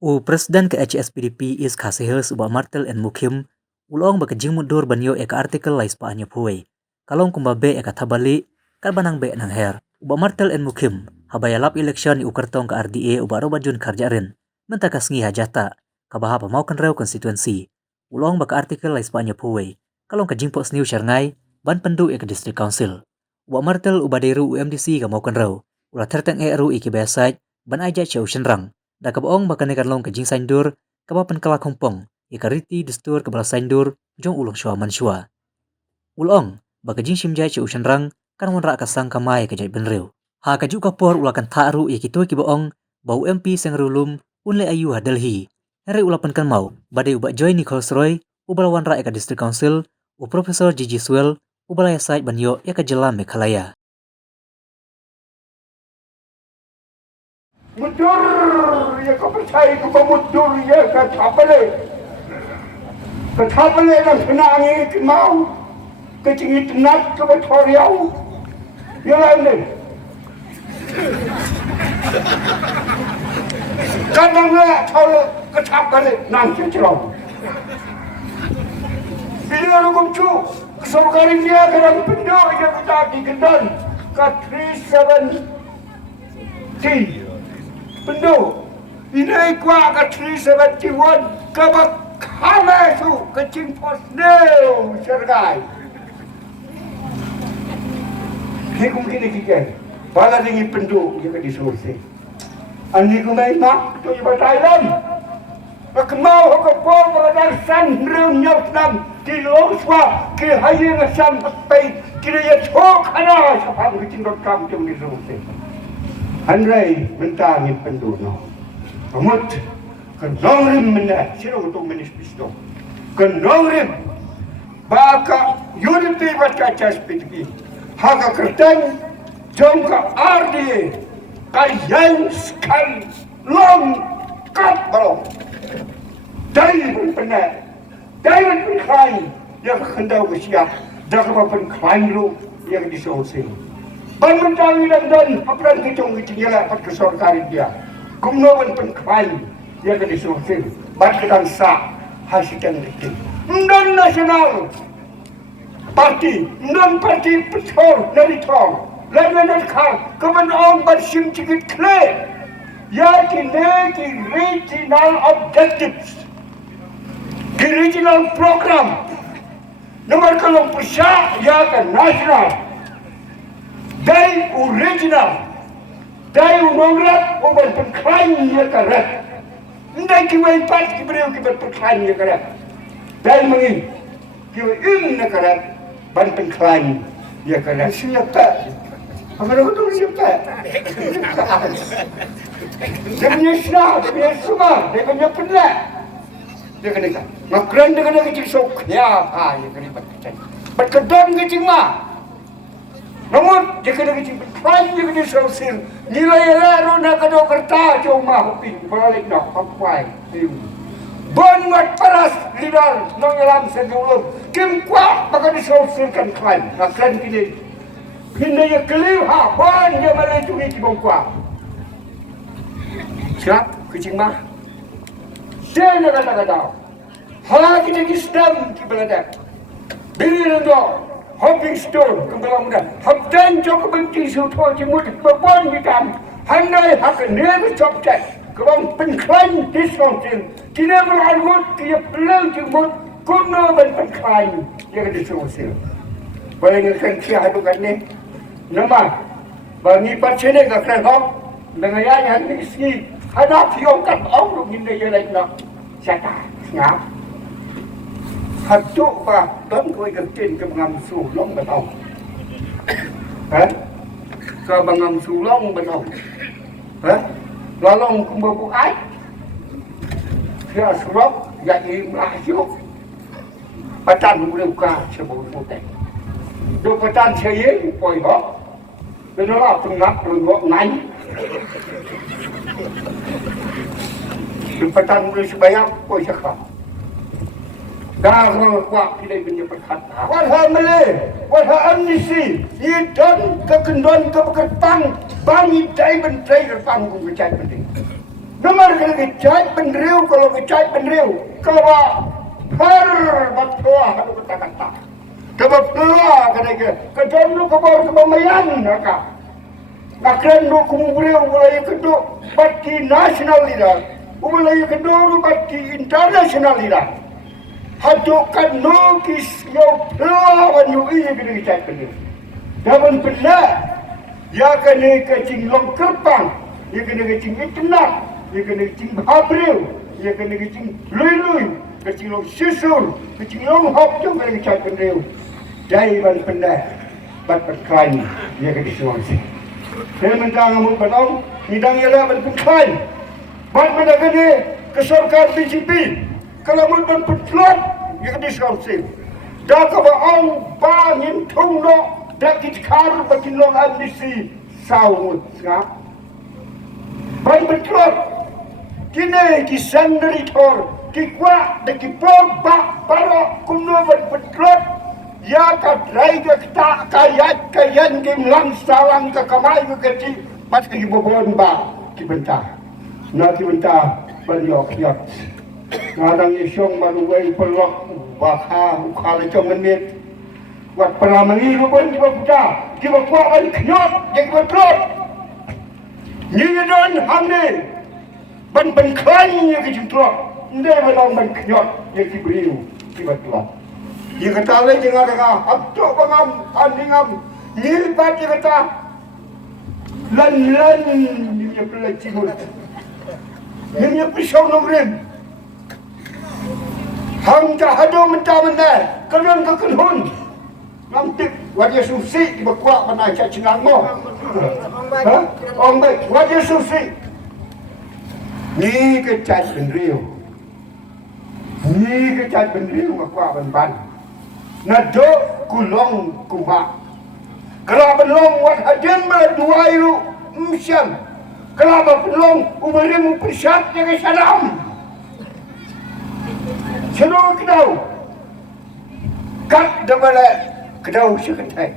O Presiden ke HSPDP is kasihus ubah martel en mukim ulong baka Jingmutdur banyo eka artikel lais pa anyo puwe. Kalong Kumba Beh eka Thapbalieh kar banang be nang her. Ubah martel en mukim habaya lap election ukartong ke RDA ubah robajun karjarin. Menta kasngi hajata kabaha pa mau rew konstituensi. Ulong baka artikel lais pa anyo puwe. Kalong ke Jingpox New Serngai ban pendu eka district council. Ubah martel ubah deru UMDC ka mau rew. Ulah terteng ru iki besait ban aja chau senrang. Da kabaong baka nekan long ke jing sandur kaba penkala kompong ika riti destur kebala sandur jong ulong shua mansua. Ulong baka jing simjai che ushanrang kan wanra kasang kamai ke jai benreu. Ha kaju kapor ulakan ta'ru ikitoi kibaong bau MP sengrulum unle ayu ha Delhi. Here ulapan kan mau badai ubak joy Nicole Roy ubala wanra eka district council u Profesor Gigi Swell ubala yasait banyo eka jelam Mekhalaya. Mutdur ya kau percaya Kumba Mutdur ya ke Thapbalieh. Ke Thapbalieh dah senangi ke mau. Ke Jingmutdur ke Mawphor. Ya lain ni. Kadang-kadang kalau ke Thapbalieh nanti cerong. Bila hukum cu, kesorgaran dia kerana Pynduh yang kita dikenal ke 370. Pynduh, ini kuat ke 371 ke Bakhame tu ke Jingmutdur New Serngai. Ini mungkin kita, bala dengan Pynduh yang disuruh. Ani kumai mak tu ibu Thailand. Kemau ke pol berdasar rum nyam di loswa ke hayu ngasam sampai kira ya chok ana sapang kecingkot kam tu disuruh. Andai mentangin Pynduh no. Amut kenongrim mena siro untuk menis pisto. Kenongrim baka unity baca CSPDP. Haka kerten jongka RDA kayang sekali long kat balong. Dari pun pernah, dari pun kain yang kendau bersiap, dari pun kain lu yang disosing. Ban mentang dan apran kecong kecingnya pat kesorkaran dia. Kumnoan pun kain yang disosing. Ban kedang sa hasitan kecing. Non nasional parti, non parti petor dari tong. Lalu kar kemenang bersim cikit kle. Ya kini regional objectives. Regional program. Nomor kalau persya ya kan nasional. Dari original. Dari umumrat umum perkelain ya karet. Ndai kiwai pas kibreu kibat perkelain ya karet. Dari mengin kiwai na karet ban perkelain ya karet. Siapa? Apa nak tu siapa? Dia punya senang, dia punya semua, dia punya penat. Dia kena ikat. Makran dia kena kecil sok. Ya, dia kena ikat. Berkedon kecil mah. Namun, dia kena kecil. Berkelain dia kena sosir. Nilai lalu nak kena kerta. Cuma hoping. Balik nak. Papai. Bonmat paras. Lidar. Nongelam sedulur. Kim kuat. Maka disosirkan klaim. Makran kini. Hina ya keliu ha. Ban dia malai curi kibong kuat. Siap? Kecil mah. Dia nak kata-kata. Hala kita Islam di beladak. Bini rendah. Hopping stone. Kembali muda. Hapdan jok benci suto jemut. Berpon hitam. Handai hak never chop check. Kebang pengklaim diskonsil. Kina beralmut. Kia pelau jemut. Kuna ben pengklaim. Yang disurusil. Bayangkan kia hadukan ni. Nama. Bagi pasien yang kena kau. Dengan yang misi. Hadap yung kat orang hindi yung like na siyata, nga. Hadto pa, doon ko ikatin ka mga sulong ba tao? Ha? Ka mga sulong ba tao? Ha? Lalong kumbabuay? Kaya surok, yakin masyo. Patan mo rin ka sa buong puti. Do patan siya yun, po'y ho. Pinala, tungak, tungok, ngay. Dipatan mulai sebayang, kau cakap. Dah kuat tidak punya perkata. Wahai Malay, wahai amnisi, idan kekendon kebeketang, bangi cai bentai kerpang ku cai penting. Nomor kena kecai penriu kalau kecai penriu. Kalau betul kalau kata-kata. Kalau betul kena ke. Kedua lu kabar kebamayan nak. Nakran lu kumubrio mulai kedua parti nasional leader. Mulai kedua lu parti internasional leader. Hadukan nukis yang pelawan yang ini kena kecai penriu. Dalam benar, ia kena kecing long kerpang, ia kena kecing internet. Ia kena kecing habril, ia kena kecing lui-lui, kecing long susul, kecing long hop tu kena kecing penriu. Jai ban pendai, ban berklaim, ia kena semua sih. Saya minta kamu bertang, hidang ialah ban berklaim. Ban benda kena kesorkan BJP, kalau mau ban berklaim, ia kena semua sih. Dah kau ang bangin tunggu, dah kitkar bagi long amnesti saud, ngap. Ban berklaim. Kini kisah dari thor, kikuat dan kipor bak para kuno berpetrot, ya kadrai kita kayan kimlang salang kekamai kecil, pas kibobon bak kibentah, nak kibentah beliok yat, ngadang isyong maluway pelok bakha ukhala jom menit, wat peramani rupun kibaputa, kibakuat balik nyot, jadi kibatrot, nyidon hamne. Ban klan ke jentro ndai balong ban knyot ye ki briu ki batwa ye kata le jenga denga abto bangam andingam ni pat ye kata lan ni ye pela cingul ni ye pisau nomren hang ta hado menta mena kelon ke kelhun nanti wajah susi di bakwa mana cak cenang mo ha ong baik wajah susi ni kecai penriu, ni kecai penriu makwa ban. Nado kulong kuma. Kalau belum wat hajen berdua itu musyam. Kalau belum umurimu persat jaga salam. Seluruh kedau. Kat dabala kedau seketai.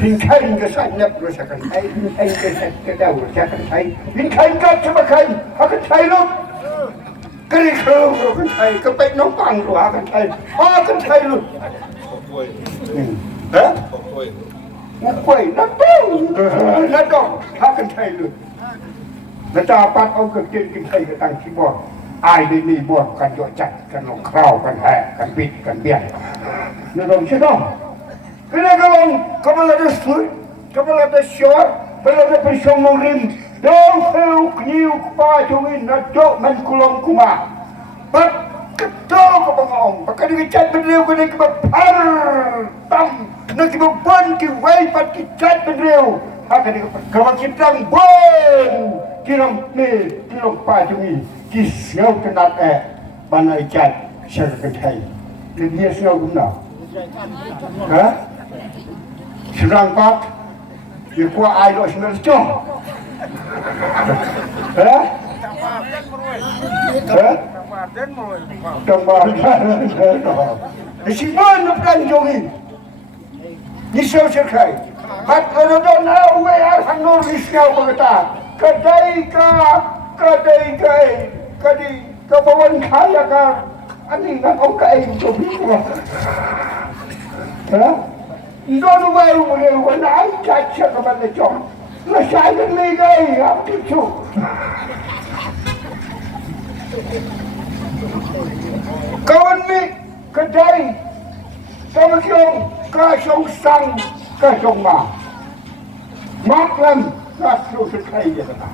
Hinkain kesannya berusahakan saya, hinkain kesannya kedau berusahakan saya, hinkain kat sebagai akan saya lu, kering kerung akan saya, kepek nopang lu akan saya lu. Hah? Ukoi, nadong akan saya lu. Nadapat orang kerja kita tang kibor, ai di ni bor kan jocat, kan krau, kan kan bit, kan biar. Nadong sedong. Kena kalau ada suit, kalau ada short, kalau ada pisau mungkin, dong feu kniu kepajungin nadok menkulong kuma. But ketok ke bangong, pakai dicat berdeu kena kebapar tam, nak kebapan kiwai pat kicat berdeu, akan dikebap kitang bon, kirang ni, kirang pajungi, kisau kenat mana icat syarakat. Dia siau guna. Hah? Serang pat, dia kuat air dok sembilan secong. Tambah. Di sini nak pelanjong ni. Ni serkai. Hat rodon awe hanur risau berkata. Kadai kabawan kaya ka. Ani kan orang kaya itu biru. Don't baru boleh nak caca kepada jom. Nasihat ni gaya apa tu? Kawan ni kedai, kawan kiong kasong sang kasong ma. Maklam kasong sekai je kata.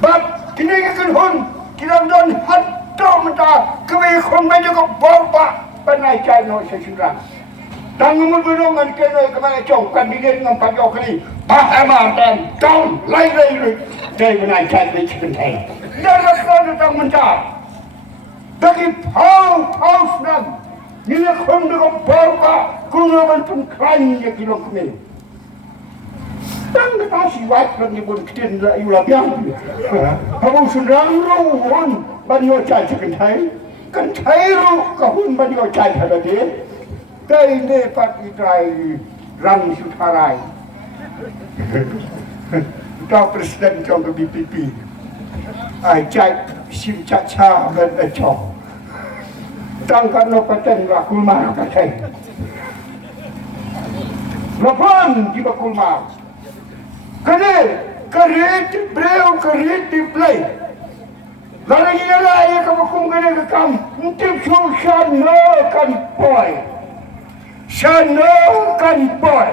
Bab kini kekenhun kita don hatta menta kami khomba juga bawa panai channel sesudah. Tanggung berdoman kena kemana cong kan bikin dengan pagi kali. Bahama dan down lain dari menaikkan di cikentai. Dalam datang mencap. Bagi pau senang. Ini khom dengan bawa kungaman pun kain yang kilo kemil. Tang kita siwat lagi pun kecil iulah biang. Kamu senang ruhun banyo cai cikentai. Kan cai ruh kahun banyo cai ada dia. Kay ne pat itay Rang Sutarai. Kau Presiden trong cái BPP. Ai chạy sim cha bên ở chỗ. Tăng kan no paten wa kulma ka thai. Lapon di kulma. Kare breu di play. Lagi ya ka kum kene ka kam. Tim chu shan no kan boy. Shan no kan boy.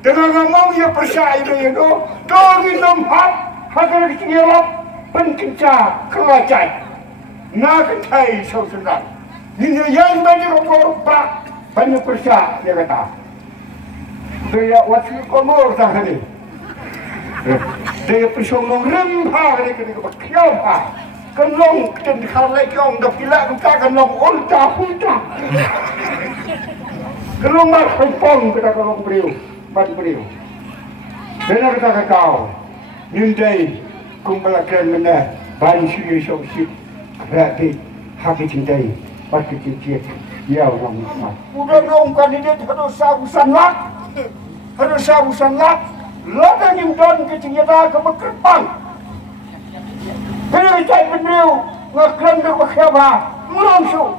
Dengan ngomong ya percaya itu tu, dongin nomhat, hasil kecilap, penkenca kelacai, nak kentai saudara. Ini yang banyak orang pak, banyak percaya dia kata. Dia wasir komor dah ni. Dia pesong rempah ni kena berkiau ha. Kenong ten khalai kiong dah pilak kita kenong ulta. Kenong mar pong kita kenong beriu. Ban beriu. Benar kata kau. Nyundai kumpulkan mana ban suri soksit. Berarti hak cintai. Pasti cincin. Ya Allah Muhammad. Udah dong kandidat harus sabusan lak. Harus sabusan lak. Lada nyimton kecingita ke bekerpang. Benar cai beriu. Ngakran ke bekhaba. Melongsu.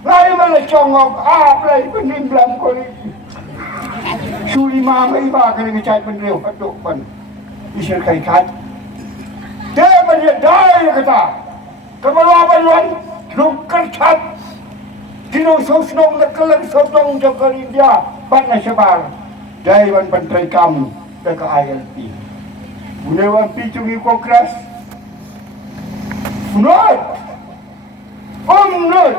Lain mana congok. Lagi pening belam koli. Suri mamai ba kena ngecai penriu aduk pan isir kai kat dia dia dai kata kemalawan wan lukar chat dino sosnong nakalan sosnong jakar India pan nasabar dai wan pantrai kam ke ILP bunewan pi cungi kokras not not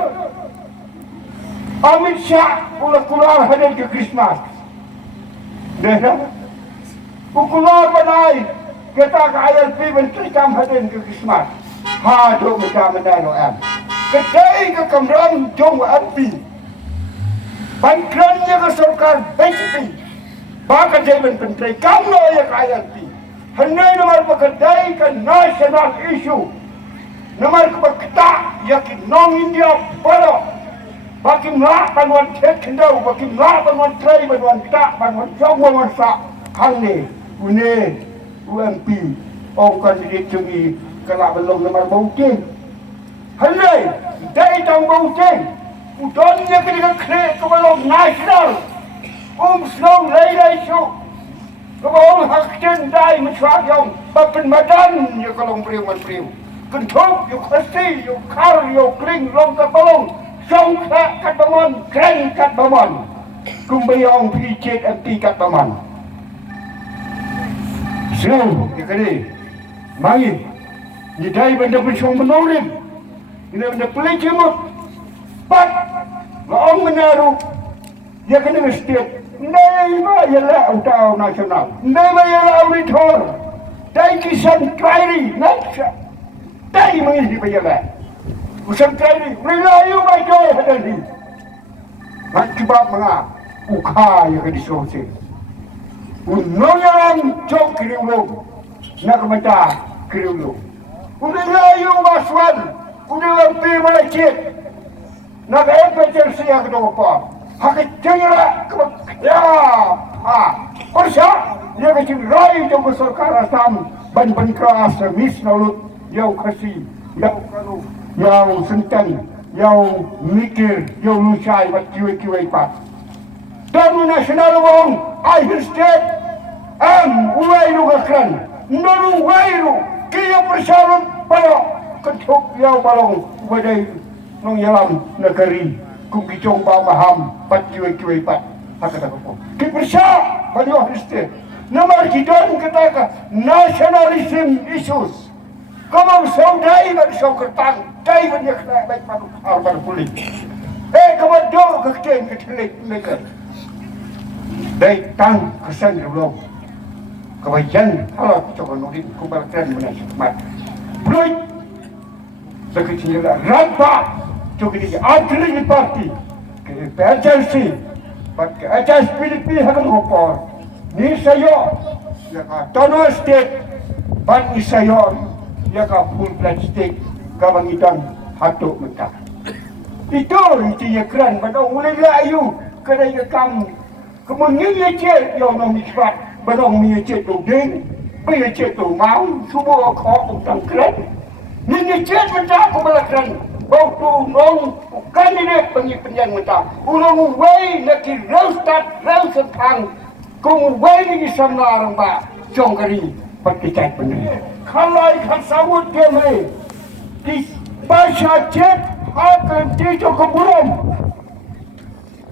Amit Shah ulah hadir ke Christmas. Dah. Ukular badai kita ke ILP menteri kam hadir ke Christmas. Duk macam mana am. Kedai ke kamrang jong MP. Bangkrannya ke sarkar BJP. Baka jaman menteri kam lo ya ke ILP. Henai nomor kedai ke national issue. Nomor kita yakin non India pada Bagi nak bantuan cek kendau, bagi nak bantuan tray, bantuan tak, bantuan jauh, bantuan sak. Hang ni, UMP, orang kandidat cungi, kalau belum nomor bautin. Hang ni, dari tahun bautin, udonnya kena klik ke belum nasional. Senang lay syuk. Kalau hak cendai mencari yang bapen madan, ya kalau beriu. Kentuk, ya kasi, ya kar, ya kering, long ke belum. Song kat bamon, kren kat bamon. Kumba Beh PJ MP kat bamon. So, dia kata, mari. Ni dai benda bersong menulim. Ini benda pelik cemut. Pat, orang menaruh. Dia kena setiap. Nei ba ialah utau nasional. Nei ba ialah auditor. Dai kisan kairi. Dai mengisi bayaran. Usang kali, melayu baiklah hadari. Akibat mengah, ukha yang disuruh. Unonyalan jom kiriulung, nak macam kiriulung. Melayu maswan, lampi malakit. Nak FHRC yang kedua apa? Hakik cengerak ya. Persia, dia kecil rai jom bersarkar asam ban keras mis nalut yang kasih, yang karu. Yang sentan, yang mikir, yang lusai buat kiwai pat. Dan nasional wong, akhir state, uwairu kakran, nonu wairu, kaya persalut pada ketuk yang balong, badai nong yalam negeri, kukicong pamaham, pat kiwai pat. Hakata ko. Ki persa, pada akhir state. Nomor kita katakan nationalism issues. Kamu saudai bagi saukertang, dai banyak baik pada arban kulit. Kamu do kekeng ketelik mereka. Dai tang kesan belum. Kebajian kalau coba nurin kubalkan menasihmat. Bluit. Sekecil rampak. Coba ini antri parti. Ke PHRC. Ke HSPDP hakan hopor. Ni saya. Ya Tono State. Ban ni saya. Ya full plastik kabangitan hatuk mentah. Itu ya keran pada mulai layu kedai kamu Kemudian ia cek yang nak mikbat, barang ia cek tu ding, ia cek tu mau, semua kau tentang keren. Ia cek macam aku belakang, bau tu nong, kan ini penyimpanan macam, ulang way nak roasted, roasted tang, kung way ni sama orang ba, jongkari, pakai penuh. Kalau kasawut dia ni, di baca cek, akan dijauh ke burung.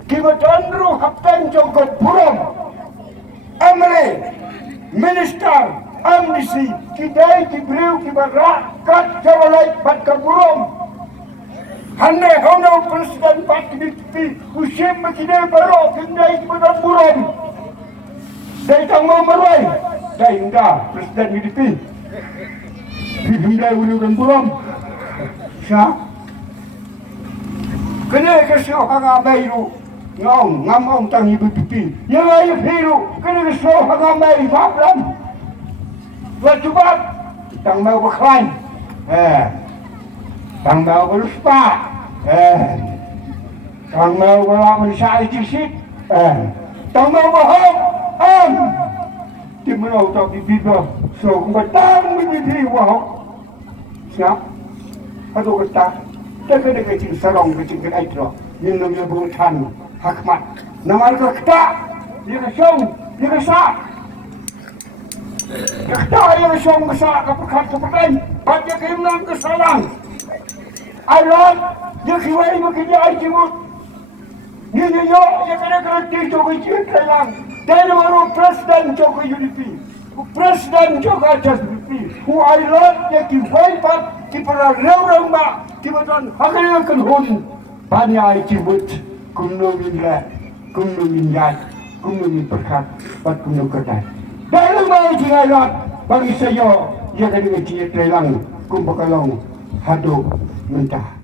Kita cenderung hapkan jongkot burung. Amri, minister, amnisi, kita diberiu kita rakyat jawalai pada burung. Hanya hono presiden pada di usia kita baru kita pada burung. Dari tanggung merai, dari enggak presiden di Hingga urutan burung. Siapa? Kena kesal hanga bayu. Ngong ngamong tang ibu pipi yang ayo biru kena kesal hanga bayu maplam. Wajubat tang mau berklan. Tang mau beruspa. Tang mau berlawan syai jisit. Tang mau bohong. Di mana tak dibilang so kubatang bibi wah. Siap? Aduh kata, tak ada kecil sarong kecil itu. Yang namanya bukan hakmat. Nama kata, dia kesong, dia kesak. Kata dia kesong kesak kepekat kepekat. Baca keinginan kesalahan. Allah, dia kiwai bekerja ajibut. Dia yo, dia kena jokowi ceklang. Dari baru presiden jokowi UDP. Presiden jokowi atas UDP. Who I love, dia kiwai pat. Kita orang mak, kita tuan haknya kenhun. Banyak ajibut. Kumnomin lah, kumnomin yai, kumnomin perkat, pat kumnom kertas. Dalam mai tinggalan, bagi saya, ia kena ciri telang, kumpakalong, hadu mentah.